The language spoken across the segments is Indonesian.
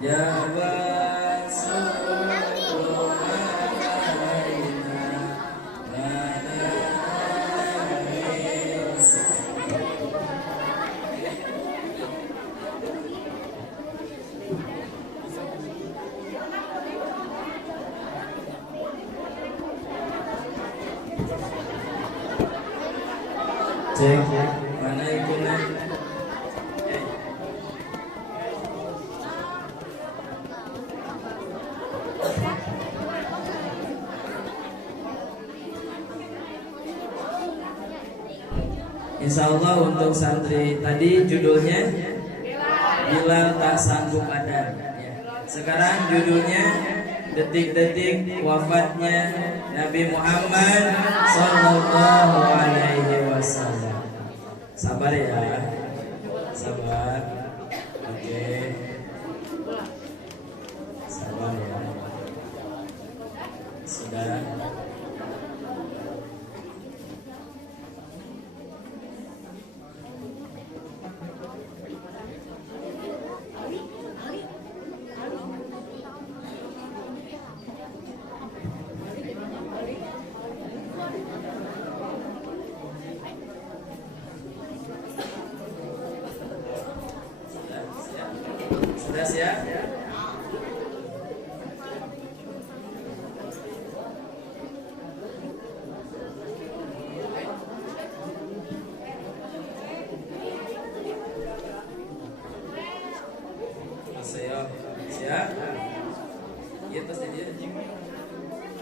jabat seluruh alaina pada cek mana ikunnya. Insya Allah untuk santri tadi judulnya Bilal tak sanggup ada. Sekarang judulnya detik-detik wafatnya Nabi Muhammad Sallallahu Alaihi Wasallam. Sabar ya, sabar. Oke, sabar ya. Sudah. Sudah siap?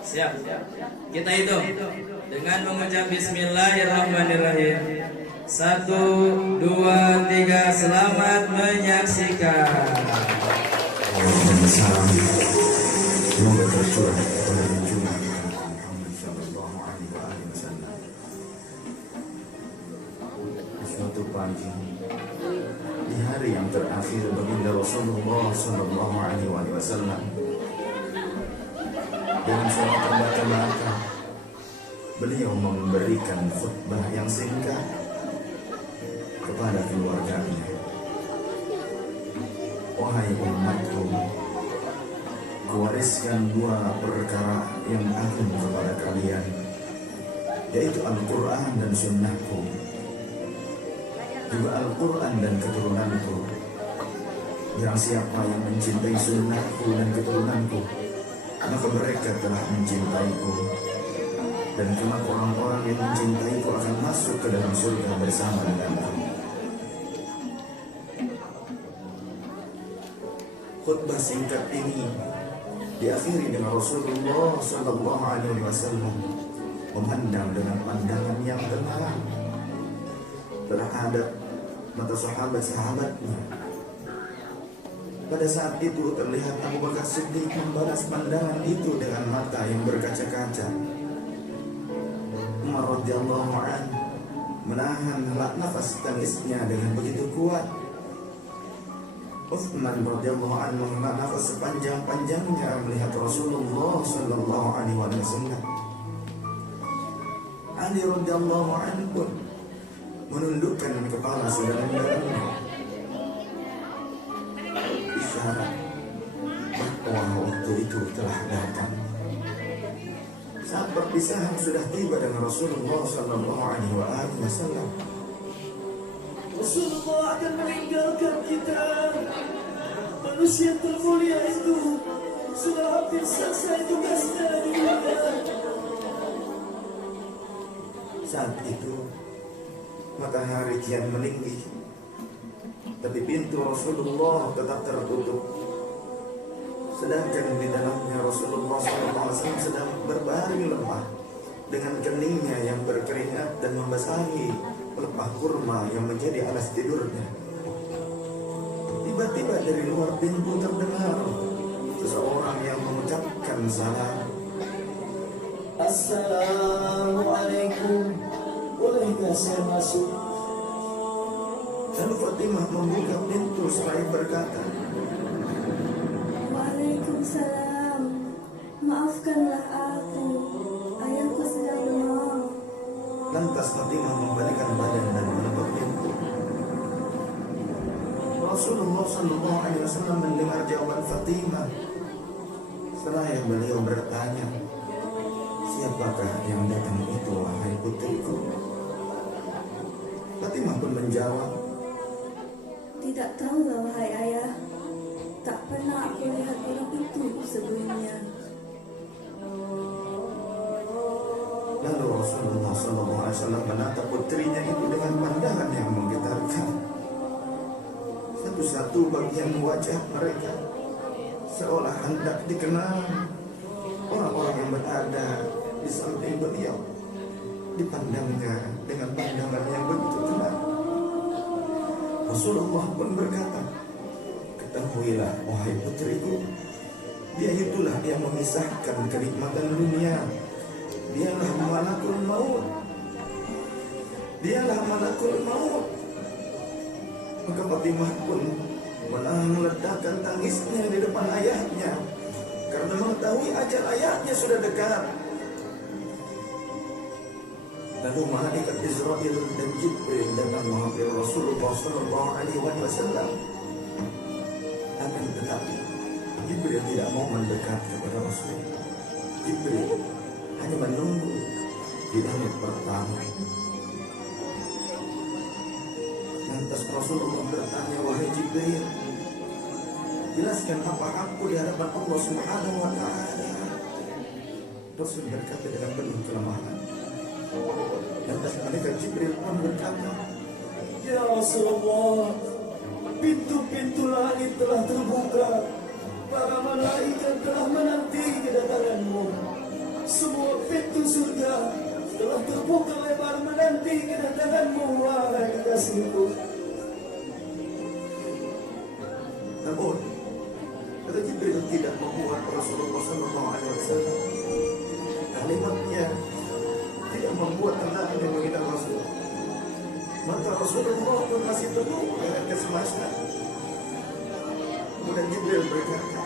Siap? Siap. Kita hitung dengan mengucap Bismillahirrahmanirrahim. 1, 2, 3. Selamat menyaksikan. Semoga tercurah pada junjungan Muhammad sallallahu alaihi wasallam. Suatu pagi di hari yang terakhir baginda Rasulullah sallallahu alaihi wasallam, dengan suara terbata-bata beliau memberikan khutbah yang singkat kepada keluarganya. Wahai umatku, kuwariskan 2 perkara yang agung kepada kalian, yaitu Al-Quran dan Sunnahku, juga Al-Quran dan keturunanku. Yang siapa yang mencintai Sunnahku dan keturunanku, maka mereka telah mencintaiku, dan kelak orang-orang yang mencintaiku akan masuk ke dalam surga bersama denganku. Khutbah singkat ini diakhiri dengan Rasulullah sallallahu alaihi wasallam memandang dengan pandangan yang tenang terhadap mata sahabat-sahabatnya. Pada saat itu terlihat Abu Bakar Siddiq membalas pandangan itu dengan mata yang berkaca-kaca. Umar radhiyallahu anhu menahan nafas tangisnya dengan begitu kuat. Utsman radhiyallahu anhu menghela nafas sepanjang-panjangnya melihat Rasulullah sallallahu alaihi wasallam. Ali radhiyallahu anhu pun menundukkan kepala saudara-saudaranya, isyarat bahwa waktu itu telah datang. Saat perpisahan sudah tiba dengan Rasulullah sallallahu alaihi wasallam. Rasulullah akan meninggalkan kita. Manusia termulia itu sudah hampir selesai tugasnya di dunia. Saat itu matahari kian meninggi, tapi pintu Rasulullah tetap tertutup. Sedangkan di dalamnya Rasulullah SAW sedang berbaring lemah dengan keningnya yang berkeringat dan membasahi pelepah kurma yang menjadi alas tidurnya. Tiba-tiba dari luar pintu terdengar seseorang yang mengucapkan salam. Assalamualaikum, bolehkah saya masuk? Lalu Fatimah membuka pintu seraya berkata, Waalaikumsalam, maafkanlah aku, ayahku sedang demam. Lantas Fatimah membalikan badan dan menutup pintu. Rasulullah Sallallahu Alaihi Wasallam mendengar jawaban Fatimah. Seraya beliau bertanya, siapakah yang datang itu wahai putriku? Fatimah pun menjawab, Tidak tahulah wahai ayah. Tak pernah aku lihat orang itu sebelumnya. Lalu Rasulullah Sallallahu Alaihi Wasallam menatap putrinya itu dengan pandangan yang menggetarkan. Satu-satu bagian wajah mereka seolah hendak dikenal. Orang-orang yang berada di samping beliau dipandangnya dengan pandangan yang begitu tenang. Rasulullah pun berkata, ketahuilah wahai putriku, dia itulah yang memisahkan kenikmatan dunia. Dialah malakul maut. Dialah malakul maut. Maka Fatimah pun menahan ledakan tangisnya di depan ayahnya karena mengetahui ajal ayahnya sudah dekat. Lalu malaikat Israel dan Jibril datang menghampiri Rasulullah Sallallahu Alaihi Wasallam. Akan tetapi Jibril tidak mau mendekat kepada Rasul. Jibril hanya menunggu di langit pertama. Lantas Rasulullah bertanya, wahai Jibril, jelaskan apa hakku di hadapan Allah Subhanahu wa Ta'ala. Rasul berkata dengan penuh kelemahan. Lantas malaikat Jibril pun berkata, Ya Rasulullah, pintu-pintu langit telah terbuka. Para malaikat telah menanti kedatanganmu. Semua pintu surga telah terbuka lebar menanti kedatanganmu, wahai kekasihku. namun kata Jibril tidak membuat Rasulullah Sallallahu Alaihi Wasallam. Kalimatnya tidak membuat tenang dan mengingat Rasul. Maka Rasulullah pun masih teguh dengan kesemasan. Kemudian Jibril berkata,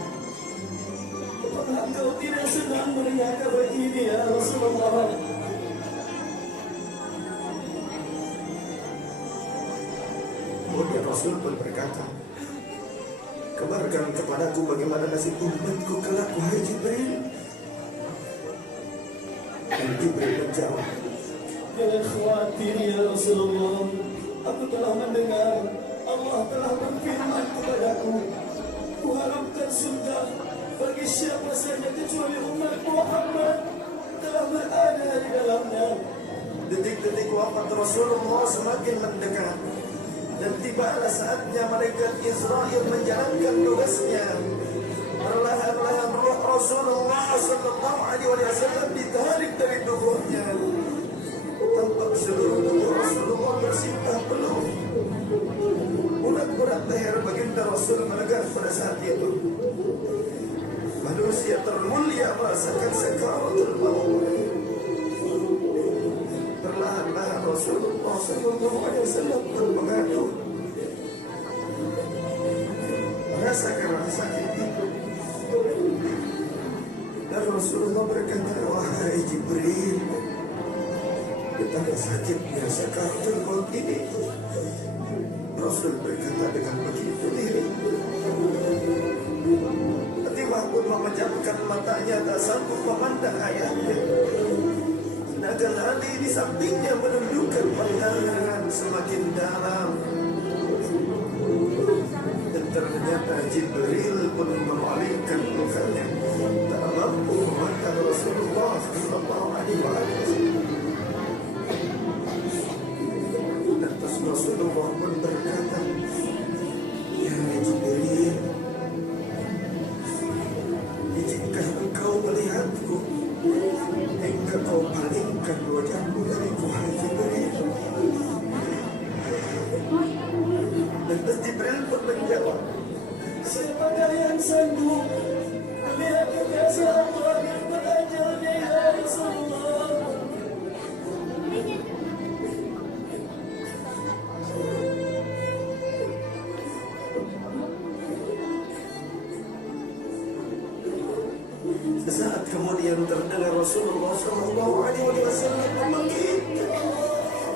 Apakah engkau tidak senang melihat kabar ini, ya Rasulullah? kemudian Rasul pun berkata, kabarkan kepadaku bagaimana nasib umatku kelak, wahai Jibril. Dan Jibril menjawab, Jangan khawatir, ya Rasulullah. Aku telah mendengar Allah telah berfirman kepadaku, kuharapkan surga bagi siapa saja kecuali umat Muhammad telah berada di dalamnya. detik-detik wafat Rasulullah semakin mendekat dan tibalah saatnya malaikat Israel menjalankan tugasnya. Perlahan-lahan roh Rasulullah Sallallahu Alaihi Wasallam ditarik dari tubuhnya. Tampak seluruh tubuh Rasulullah bersimpah peluh. Urat-urat leher baginda Rasul melegar pada saat itu. Manusia termulia merasakan sakaratul maut. Perlahan-lahan Rasulullah Sallallahu Alaihi Wasallam mengadu merasakan rasa sakit itu. Dan Rasulullah berkata, wahai Jibril, betapa sakitnya sakaratul maut ini. Rasul berkata dengan begitu diri. Fatimah pun memejamkan matanya, tak sanggup memandang ayahnya. Sedangkan Ali di sampingnya menundukkan pandangan semakin dalam. Dan ternyata Jibril pun memalingkan mukanya, tak mampu memandang Rasulullah Sallallahu Alaihi Wasallam. Lantas Rasulullah pun berkata, ya Jibril, izinkan engkau melihatku hingga kau palingkan wajahmu dariku, hai Jibril. Lantas Jibril pun menjawab, Siapakah yang sanggup melihat kekasih Allah yang berajalnya, ya Rasulullah? Sesaat kemudian terdengar Rasulullah Sallallahu Alaihi Wasallam memanggil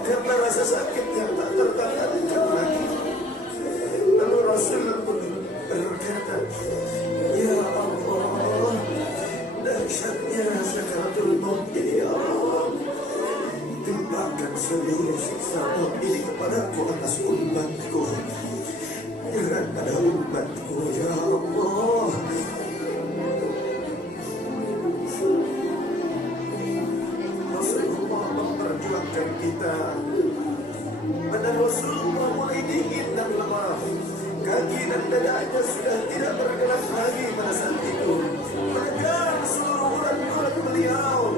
karena rasa sakit yang tak tertahankan lagi. Lalu Rasul pun Oh ya Allah, Rasulullah memperjuangkan kita. Badan Rasulullah mulai dingin dan lemah. Kaki dan dadanya sudah tidak bergerak lagi pada saat itu. Menegang seluruh urat-urat beliau.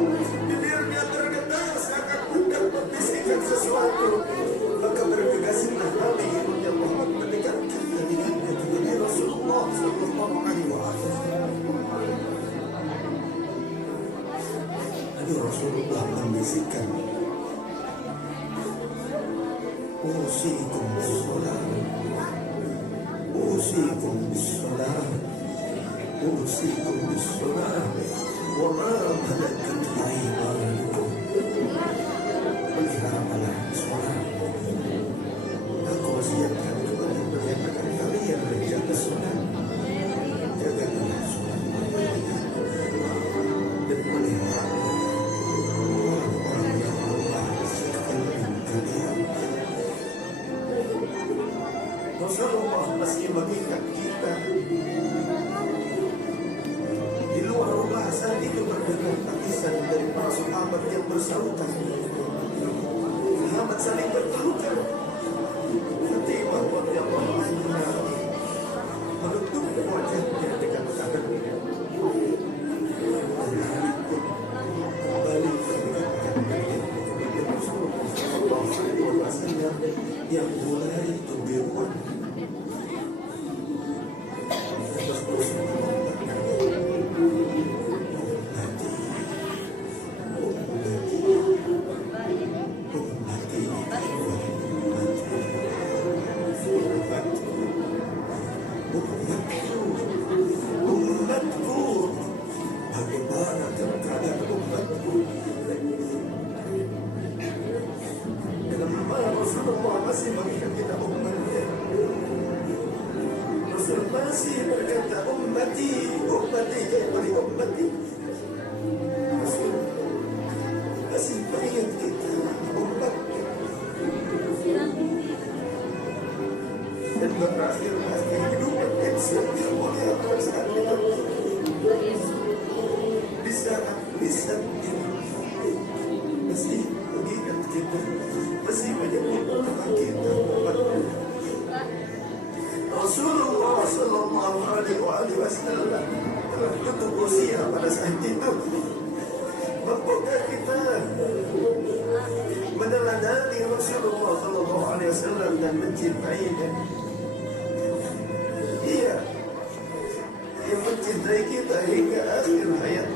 Bibirnya tergetar seakan hendak membisikkan sesuatu. Maka bergegaslah kami ibunda Muhammad mendekatkan telinganya kepada Rasulullah sallallahu alaihi wasallam. Lalu Rasulullah membisikkan, "Usikum bis-shalah, usikum bis-shalah, usikum bis-shalah, wa ma malakat aymanukum." Peliharalah sholat. Aku wasiatkan kepada kalian menjaga sholat. Jagalah sholat dan pelihara orang-orang yang lemah sekalian kalian. Rasulullah masih mengingat kita. Di luar rumah saat itu terdengar tangisan dari para sahabat yang bersautan. Sahabat saling berpelukan. Fatimah radhiyallahu anha menutup wajahnya dengan tangannya. Kembali mengingatkan kepada Rasulullah sallallahu alaihi wasallam yang mulai kebiruan. Bagaimana keadaan umatku? Kenapa Rasulullah masih mengingat kita umatnya? Rasul masih berkata ummati, ummati, kepada ummati. Rasul masih mengingat kita umatnya. Dan berakhir kehidupan insan yang mulia pada saat itu. Di saat masih mengingat kita, masih menyebut nama kita. Rasulullah sallallahu alaihi wasallam telah tutup usia pada saat itu. Mampukah kita meneladani Rasulullah sallallahu alaihi wasallam dan mencintainya? Ia yang mencintai kita hingga akhir hayat.